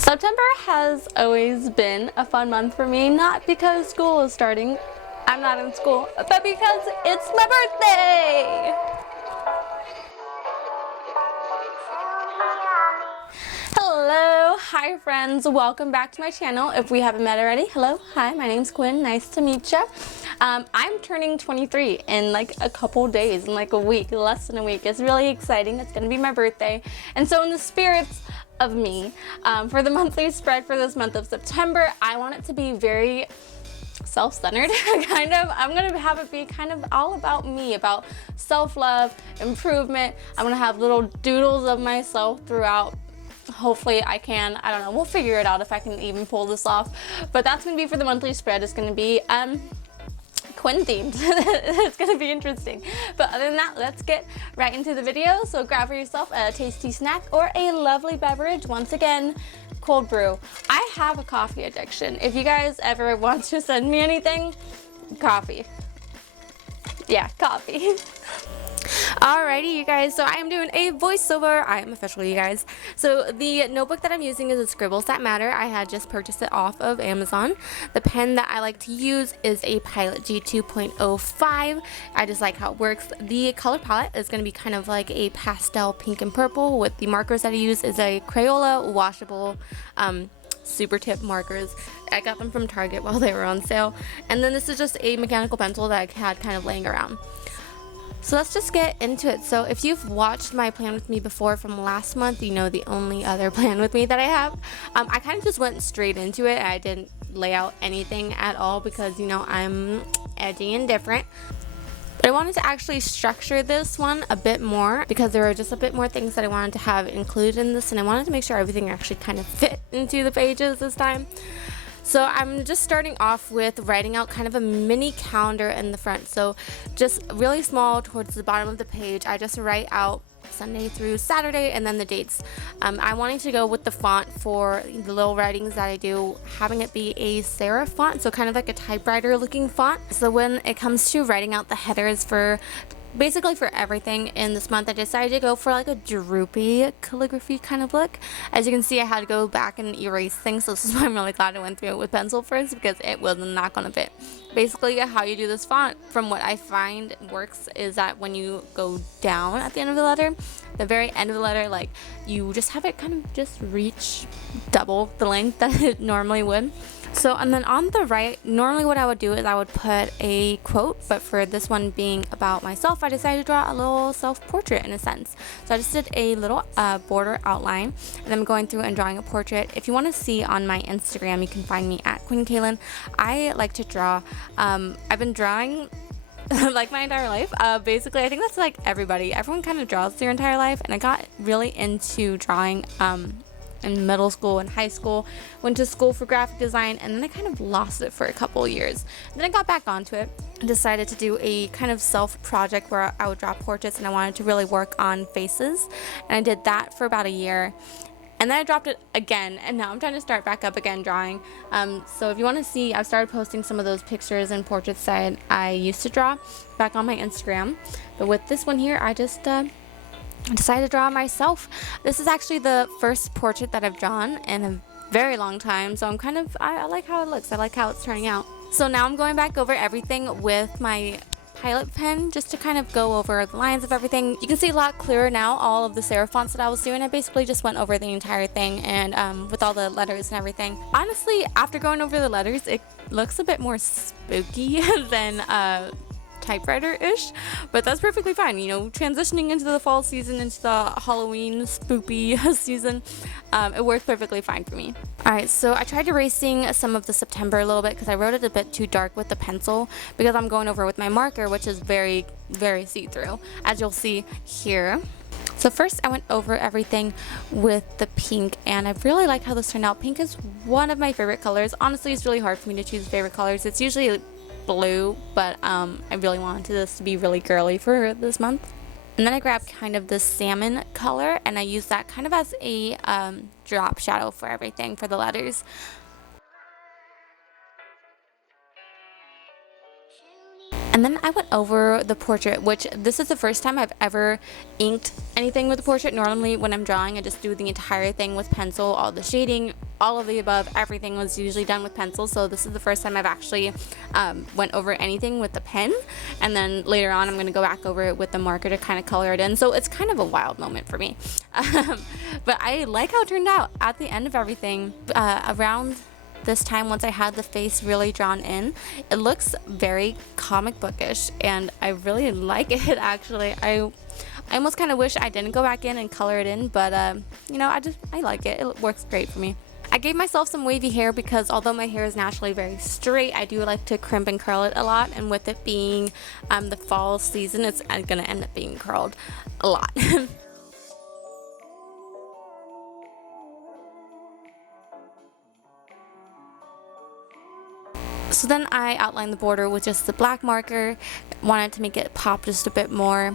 September has always been a fun month for me, not because school is starting, I'm not in school, but because it's my birthday! Hello, hi friends, welcome back to my channel. If we haven't met already, hello, hi, my name's Quinn, nice to meet you. I'm turning 23 in like a couple days, in like a week, less than a week. It's really exciting, it's gonna be my birthday. And so in the spirits of me, for the monthly spread for this month of September, I want it to be very self-centered, kind of. I'm gonna have it be kind of all about me, about self-love, improvement. I'm gonna have little doodles of myself throughout. Hopefully I can, I don't know, we'll figure it out if I can even pull this off. But that's gonna be for the monthly spread. It's gonna be Quinn themed. It's gonna be interesting. But other than that, let's get right into the video. So grab for yourself a tasty snack or a lovely beverage. Once again, cold brew. I have a coffee addiction. If you guys ever want to send me anything, coffee. Yeah, coffee. Alrighty, you guys, so I am doing a voiceover. I am official, you guys. So the notebook that I'm using is a Scribbles That Matter. I had just purchased it off of Amazon. The pen that I like to use is a Pilot G2.05. I just like how it works. The color palette is going to be kind of like a pastel pink and purple. With the markers that I use is a Crayola washable super tip markers. I got them from Target while they were on sale. And then this is just a mechanical pencil that I had kind of laying around. So let's just get into it. So if you've watched my plan with me before from last month, you know the only other plan with me that I have. I kind of just went straight into it. I didn't lay out anything at all because, you know, I'm edgy and different. But I wanted to actually structure this one a bit more because there were just a bit more things that I wanted to have included in this, and I wanted to make sure everything actually kind of fit into the pages this time. So I'm just starting off with writing out kind of a mini calendar in the front. So just really small towards the bottom of the page, I just write out Sunday through Saturday and then the dates. I wanted to go with the font for the little writings that I do, having it be a serif font, so kind of like a typewriter looking font. So when it comes to writing out the headers for basically for everything in this month, I decided to go for like a droopy calligraphy kind of look. As you can see, I had to go back and erase things, so this is why I'm really glad I went through it with pencil first, because it was not going to fit. Basically, how you do this font, from what I find works, is that when you go down at the end of the letter, the very end of the letter, like, you just have it kind of just reach double the length that it normally would. So, and then on the right, normally what I would do is I would put a quote, but for this one being about myself, I decided to draw a little self-portrait in a sense. So I just did a little border outline, and I'm going through and drawing a portrait. If you want to see on my Instagram, you can find me at QuinneKalyn. I like to draw. I've been drawing like my entire life. Basically, I think that's like everybody. Everyone kind of draws their entire life, and I got really into drawing in middle school and high school. Went to school for graphic design, and then I kind of lost it for a couple years. Then I got back onto it and decided to do a kind of self project where I would draw portraits, and I wanted to really work on faces, and I did that for about a year. And then I dropped it again, and now I'm trying to start back up again drawing. So if you want to see, I've started posting some of those pictures and portraits that I used to draw back on my Instagram. But with this one here, I just decided to draw myself. This is actually the first portrait that I've drawn in a very long time, so I like how it looks. I like how it's turning out. So now I'm going back over everything with my Pilot pen just to kind of go over the lines of everything. You can see a lot clearer now all of the serif fonts that I was doing. I basically just went over the entire thing, and with all the letters and everything. Honestly, after going over the letters, it looks a bit more spooky than typewriter-ish, but that's perfectly fine. You know, transitioning into the fall season, into the Halloween spoopy season, it works perfectly fine for me. Alright, so I tried erasing some of the September a little bit because I wrote it a bit too dark with the pencil, because I'm going over with my marker, which is very, very see-through, as you'll see here. So first I went over everything with the pink, and I really like how this turned out. Pink is one of my favorite colors. Honestly, it's really hard for me to choose favorite colors. It's usually blue, but I really wanted this to be really girly for this month. And then I grabbed kind of this salmon color, and I used that kind of as a drop shadow for everything for the letters. And then I went over the portrait, which this is the first time I've ever inked anything with the portrait. Normally when I'm drawing, I just do the entire thing with pencil, all the shading, all of the above. Everything was usually done with pencils, so this is the first time I've actually went over anything with the pen, and then later on I'm going to go back over it with the marker to kind of color it in. So it's kind of a wild moment for me. But I like how it turned out at the end of everything. Around this time, once I had the face really drawn in, it looks very comic bookish, and I really like it. Actually, I almost kind of wish I didn't go back in and color it in, but you know, I like it. It works great for me. I gave myself some wavy hair because although my hair is naturally very straight, I do like to crimp and curl it a lot, and with it being the fall season, it's gonna end up being curled a lot. So then I outlined the border with just the black marker, wanted to make it pop just a bit more.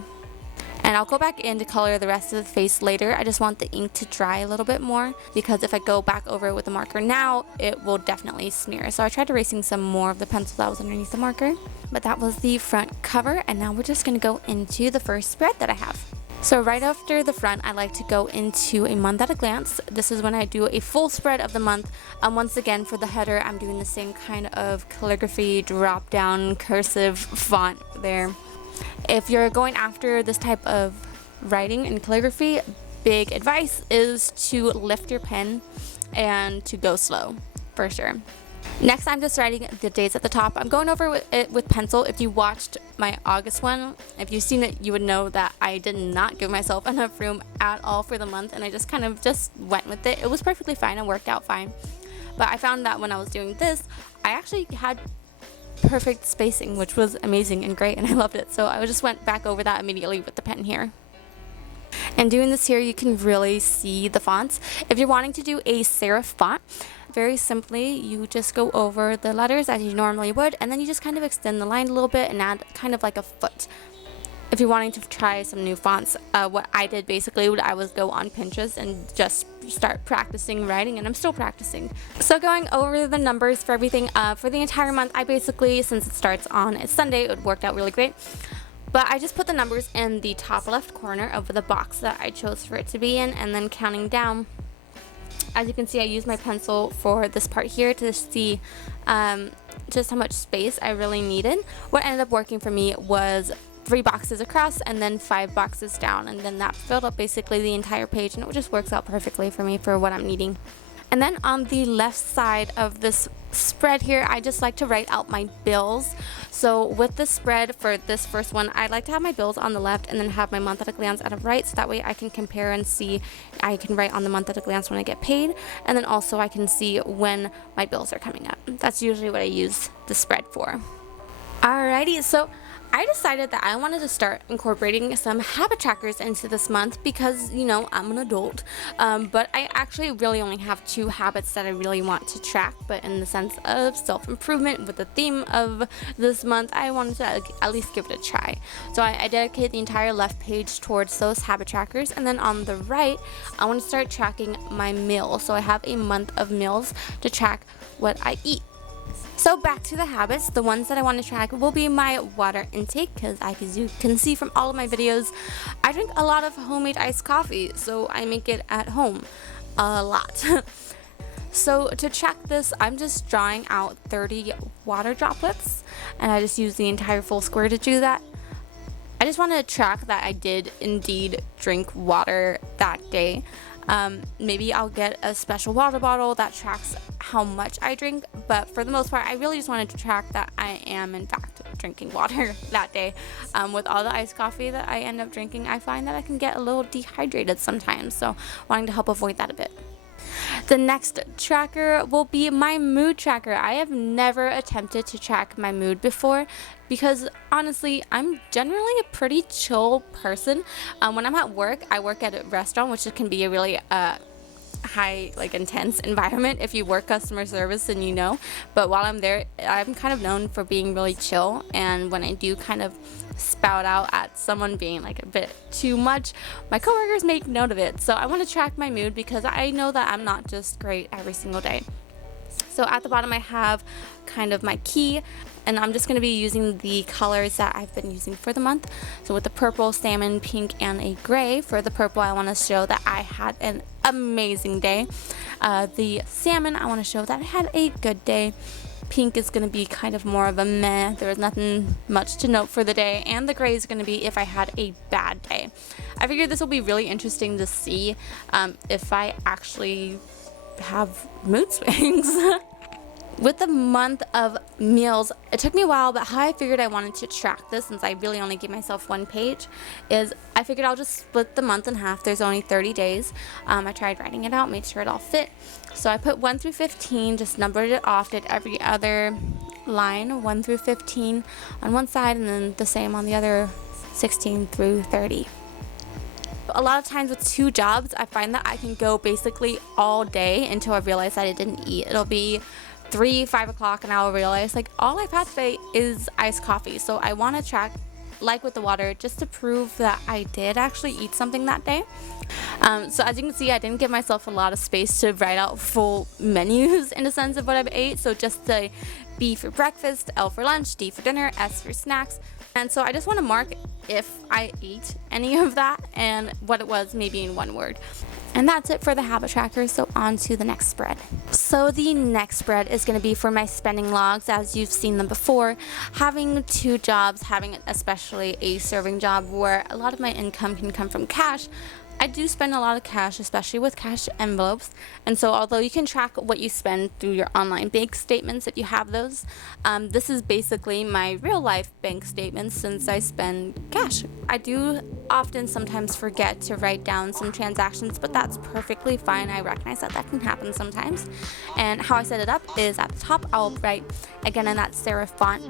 And I'll go back in to color the rest of the face later. I just want the ink to dry a little bit more, because if I go back over it with the marker now, it will definitely smear. So I tried erasing some more of the pencil that was underneath the marker. But that was the front cover, and now we're just going to go into the first spread that I have. So right after the front, I like to go into a month at a glance. This is when I do a full spread of the month. Once again, for the header, I'm doing the same kind of calligraphy, drop down, cursive font there. If you're going after this type of writing and calligraphy, big advice is to lift your pen and to go slow, for sure. Next, I'm just writing the dates at the top. I'm going over it with pencil. If you watched my August one, if you've seen it, you would know that I did not give myself enough room at all for the month, and I just kind of went with it. It was perfectly fine and worked out fine. But I found that when I was doing this, I actually had perfect spacing, which was amazing and great, and I loved it. So I just went back over that immediately with the pen here. And doing this here, you can really see the fonts. If you're wanting to do a serif font, very simply, you just go over the letters as you normally would, and then you just kind of extend the line a little bit and add kind of like a foot. If you're wanting to try some new fonts, what I did basically, I was go on Pinterest and just start practicing writing, and I'm still practicing. So going over the numbers for everything, for the entire month, I basically, since it starts on a Sunday, it worked out really great. But I just put the numbers in the top left corner of the box that I chose for it to be in, and then counting down. As you can see, I used my pencil for this part here to see just how much space I really needed. What ended up working for me was 3 boxes across and then 5 boxes down, and then that filled up basically the entire page, and it just works out perfectly for me for what I'm needing. And then on the left side of this spread here, I just like to write out my bills. So with the spread for this first one, I like to have my bills on the left and then have my month at a glance at the right, so that way I can compare and see. I can write on the month at a glance when I get paid, and then also I can see when my bills are coming up. That's usually what I use the spread for. Alrighty, so I decided that I wanted to start incorporating some habit trackers into this month because, you know, I'm an adult, but I actually really only have 2 habits that I really want to track, but in the sense of self-improvement with the theme of this month, I wanted to at least give it a try. So I dedicate the entire left page towards those habit trackers, and then on the right, I want to start tracking my meals. So I have a month of meals to track what I eat. So back to the habits, the ones that I want to track will be my water intake, because as you can see from all of my videos, I drink a lot of homemade iced coffee, so I make it at home a lot. So to track this, I'm just drawing out 30 water droplets, and I just use the entire full square to do that. I just want to track that I did indeed drink water that day. Maybe I'll get a special water bottle that tracks how much I drink, but for the most part, I really just wanted to track that I am in fact drinking water that day. With all the iced coffee that I end up drinking, I find that I can get a little dehydrated sometimes, so wanting to help avoid that a bit. The next tracker will be my mood tracker. I have never attempted to track my mood before because honestly, I'm generally a pretty chill person. When I'm at work, I work at a restaurant, which can be a really high, intense environment. If you work customer service, then you know. But while I'm there, I'm kind of known for being really chill, and when I do kind of spout out at someone being a bit too much, my coworkers make note of it. So I want to track my mood because I know that I'm not just great every single day. So at the bottom I have kind of my key, and I'm just going to be using the colors that I've been using for the month. So with the purple, salmon, pink, and a gray. For the purple, I want to show that I had amazing day. The salmon, I want to show that I had a good day. Pink is going to be kind of more of a meh. There was nothing much to note for the day. And the gray is going to be if I had a bad day. I figured this will be really interesting to see if I actually have mood swings. With the month of meals, it took me a while, but how I figured I wanted to track this, since I really only gave myself one page, is I figured I'll just split the month in half. There's only 30 days. I tried writing it out, made sure it all fit. So I put 1 through 15, just numbered it off, did every other line, 1 through 15 on one side, and then the same on the other, 16 through 30. A lot of times with 2 jobs, I find that I can go basically all day until I realize that I didn't eat. It'll be 5 o'clock and I'll realize like all I've had today is iced coffee. So I want to track, like with the water, just to prove that I did actually eat something that day. So as you can see, I didn't give myself a lot of space to write out full menus in the sense of what I've ate. So just the B for breakfast, L for lunch, D for dinner, S for snacks. And so I just want to mark if I ate any of that and what it was, maybe in one word. And that's it for the habit tracker, so on to the next spread. So the next spread is going to be for my spending logs, as you've seen them before. Having 2 jobs, having especially a serving job where a lot of my income can come from cash, I do spend a lot of cash, especially with cash envelopes. And so although you can track what you spend through your online bank statements if you have those, this is basically my real life bank statements since I spend cash. I do often sometimes forget to write down some transactions, but that's perfectly fine. I recognize that that can happen sometimes. And how I set it up is at the top, I'll write, again in that serif font,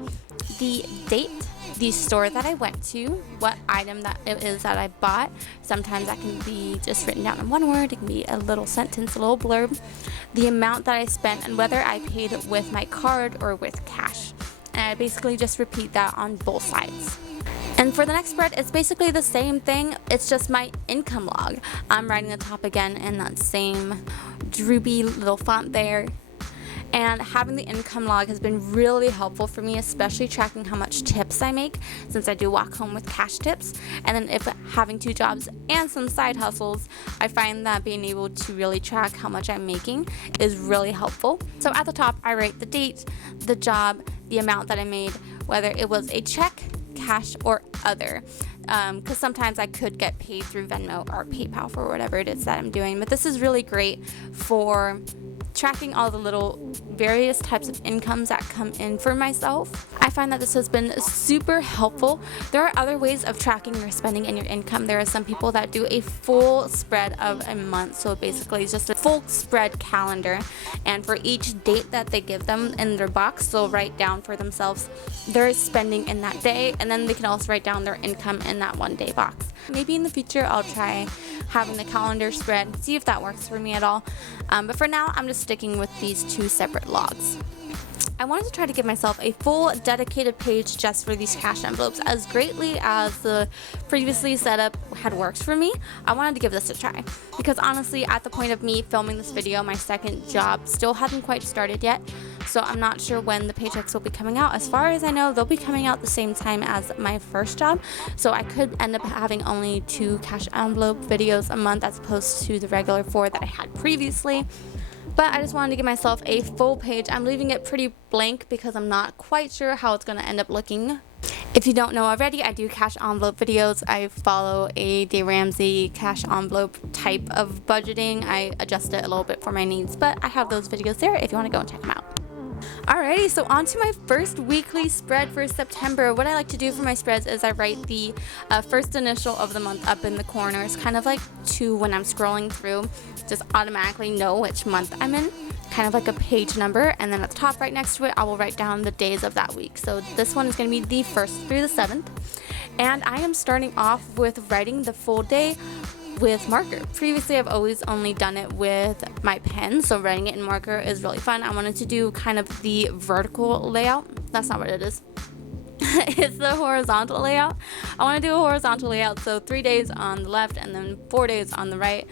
the date, the store that I went to, what item that it is that I bought. Sometimes that can be just written down in one word, it can be a little sentence, a little blurb, the amount that I spent, and whether I paid with my card or with cash. And I basically just repeat that on both sides. And for the next spread, it's basically the same thing, it's just my income log. I'm writing the top again in that same droopy little font there. And having the income log has been really helpful for me, especially tracking how much tips I make, since I do walk home with cash tips. And then if having 2 jobs and some side hustles, I find that being able to really track how much I'm making is really helpful. So at the top, I write the date, the job, the amount that I made, whether it was a check, cash, or other. Because sometimes I could get paid through Venmo or PayPal for whatever it is that I'm doing. But this is really great for tracking all the little various types of incomes that come in for myself. I find that this has been super helpful. There are other ways of tracking your spending and your income. There are some people that do a full spread of a month, so basically it's just a full spread calendar, and for each date that they give them in their box, they'll write down for themselves their spending in that day, and then they can also write down their income in that 1-day box. Maybe in the future I'll try having the calendar spread, see if that works for me at all. But for now, I'm just sticking with these 2 separate logs. I wanted to try to give myself a full dedicated page just for these cash envelopes. As greatly as the previously set up had worked for me, I wanted to give this a try. Because honestly, at the point of me filming this video, my second job still hadn't quite started yet. So I'm not sure when the paychecks will be coming out. As far as I know, they'll be coming out the same time as my first job. So I could end up having only 2 cash envelope videos a month as opposed to the regular 4 that I had previously. But I just wanted to give myself a full page. I'm leaving it pretty blank because I'm not quite sure how it's going to end up looking. If you don't know already, I do cash envelope videos. I follow a Dave Ramsey cash envelope type of budgeting. I adjust it a little bit for my needs, but I have those videos there if you want to go and check them out. Alrighty, so on to my first weekly spread for September. What I like to do for my spreads is I write the first initial of the month up in the corners, kind of like to when I'm scrolling through, just automatically know which month I'm in, kind of like a page number, and then at the top right next to it, I will write down the days of that week. So this one is going to be the 1st through the 7th, and I am starting off with writing the full day with marker. Previously, I've always only done it with my pen, so writing it in marker is really fun. I wanted to do kind of the vertical layout. That's not what it is. It's the horizontal layout. I want to do a horizontal layout, so 3 days on the left and then 4 days on the right.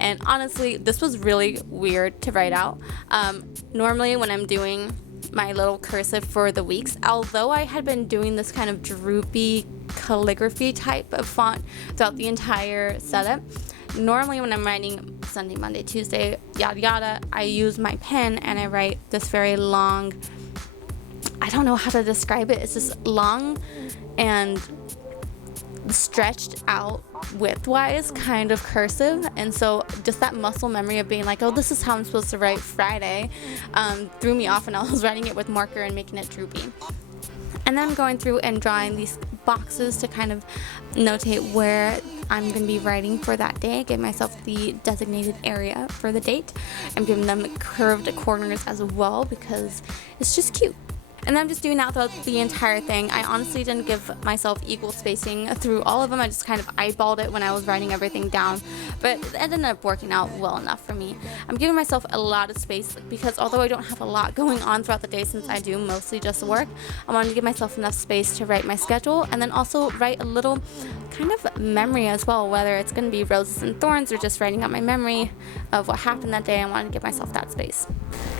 And honestly, this was really weird to write out. Normally when I'm doing my little cursive for the weeks, although I had been doing this kind of droopy calligraphy type of font throughout the entire setup. Normally when I'm writing Sunday, Monday, Tuesday, yada yada, I use my pen and I write this very long, I don't know how to describe it, it's just long and stretched out widthwise kind of cursive, and so just that muscle memory of being like, oh, this is how I'm supposed to write Friday, threw me off, and I was writing it with marker and making it droopy. And then I'm going through and drawing these boxes to kind of notate where I'm going to be writing for that day, give myself the designated area for the date. I'm giving them curved corners as well because it's just cute. And I'm just doing that throughout the entire thing. I honestly didn't give myself equal spacing through all of them. I just kind of eyeballed it when I was writing everything down. But it ended up working out well enough for me. I'm giving myself a lot of space because although I don't have a lot going on throughout the day, since I do mostly just work, I wanted to give myself enough space to write my schedule and then also write a little kind of memory as well, whether it's going to be roses and thorns or just writing out my memory of what happened that day. I wanted to give myself that space.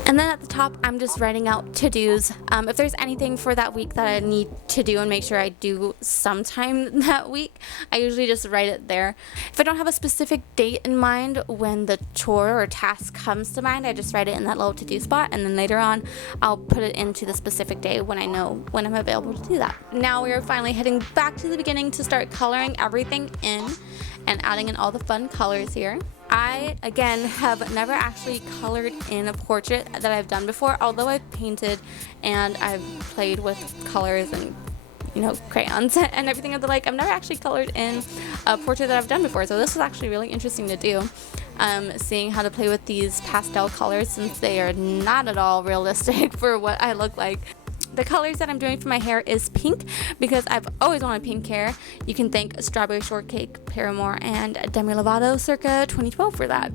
And then at the top, I'm just writing out to-dos. If there's anything for that week that I need to do and make sure I do sometime that week, I usually just write it there. If I don't have a specific date in mind when the chore or task comes to mind, I just write it in that little to-do spot, and then later on, I'll put it into the specific day when I know when I'm available to do that. Now we are finally heading back to the beginning to start coloring everything in and adding in all the fun colors here. I, again, have never actually colored in a portrait that I've done before, although I've painted and I've played with colors and, you know, crayons and everything of the like. I've never actually colored in a portrait that I've done before, so this was actually really interesting to do. Seeing how to play with these pastel colors since they are not at all realistic for what I look like. The colors that I'm doing for my hair is pink because I've always wanted pink hair. You can thank Strawberry Shortcake, Paramore, and Demi Lovato circa 2012 for that.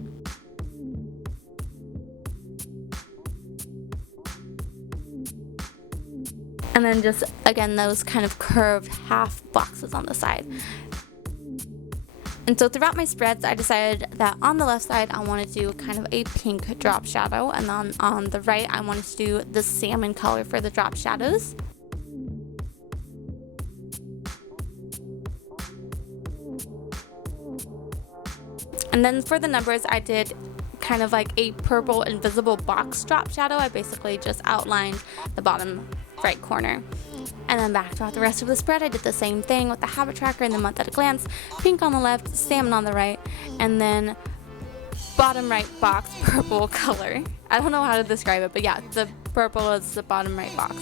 And then just, again, those kind of curved half boxes on the side. And so throughout my spreads, I decided that on the left side, I wanted to do kind of a pink drop shadow. And then on the right, I wanted to do the salmon color for the drop shadows. And then for the numbers, I did kind of like a purple invisible box drop shadow. I basically just outlined the bottom right corner. And then back throughout the rest of the spread, I did the same thing with the habit tracker and the month at a glance. Pink on the left, salmon on the right, and then bottom right box, purple color. I don't know how to describe it, but yeah, the purple is the bottom right box.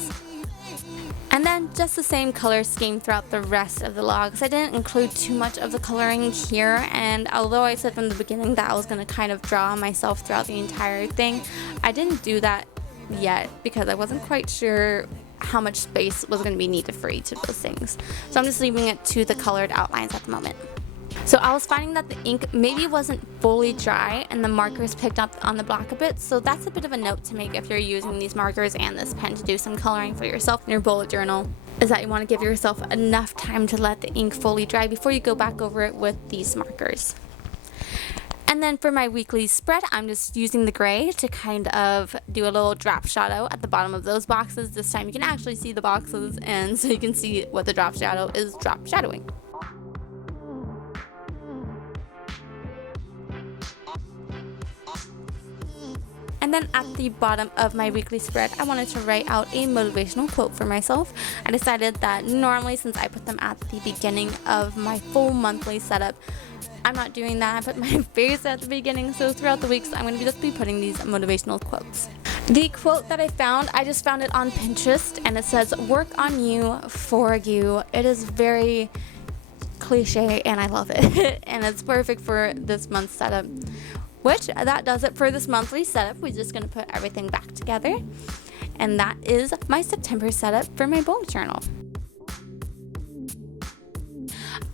And then just the same color scheme throughout the rest of the logs. I didn't include too much of the coloring here, and although I said from the beginning that I was going to kind of draw myself throughout the entire thing, I didn't do that yet because I wasn't quite sure how much space was going to be needed for each of those things. So I'm just leaving it to the colored outlines at the moment. So I was finding that the ink maybe wasn't fully dry and the markers picked up on the black a bit, so that's a bit of a note to make if you're using these markers and this pen to do some coloring for yourself in your bullet journal, is that you want to give yourself enough time to let the ink fully dry before you go back over it with these markers. And then for my weekly spread, I'm just using the gray to kind of do a little drop shadow at the bottom of those boxes. This time you can actually see the boxes, and so you can see what the drop shadow is drop shadowing. And then at the bottom of my weekly spread, I wanted to write out a motivational quote for myself. I decided that normally, since I put them at the beginning of my full monthly setup, I'm not doing that. I put my face at the beginning, so throughout the weeks, I'm going to just be putting these motivational quotes. The quote that I just found it on Pinterest, and it says, "Work on you, for you." It is very cliche, and I love it, and it's perfect for this month's setup. Which, that does it for this monthly setup. We're just going to put everything back together, and that is my September setup for my bullet journal.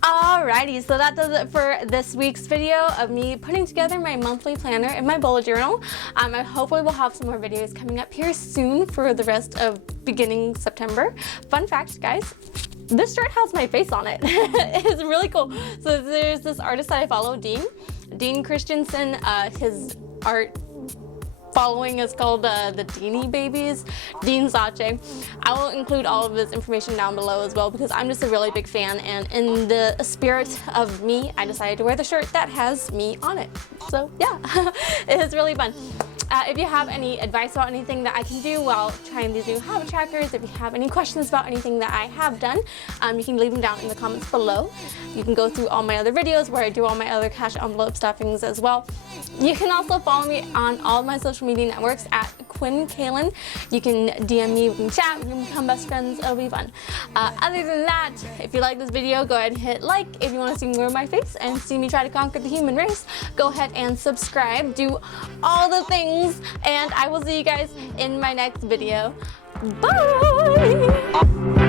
Alrighty, so that does it for this week's video of me putting together my monthly planner and my bullet journal. I hopefully will have some more videos coming up here soon for the rest of beginning September. Fun fact, guys, this shirt has my face on it. It's really cool. So there's this artist that I follow, Dean Christensen. His art following is called the Deanie Babies, Dean Sache. I will include all of this information down below as well because I'm just a really big fan, and in the spirit of me, I decided to wear the shirt that has me on it. So yeah, it is really fun. If you have any advice about anything that I can do while trying these new habit trackers, if you have any questions about anything that I have done, you can leave them down in the comments below. You can go through all my other videos where I do all my other cash envelope stuffings as well. You can also follow me on all of my social media networks at QuinneKalyn. You can DM me, we can chat, we can become best friends, it'll be fun. Other than that, if you like this video, go ahead and hit like. If you want to see more of my face and see me try to conquer the human race, go ahead and subscribe. Do all the things, and I will see you guys in my next video. Bye!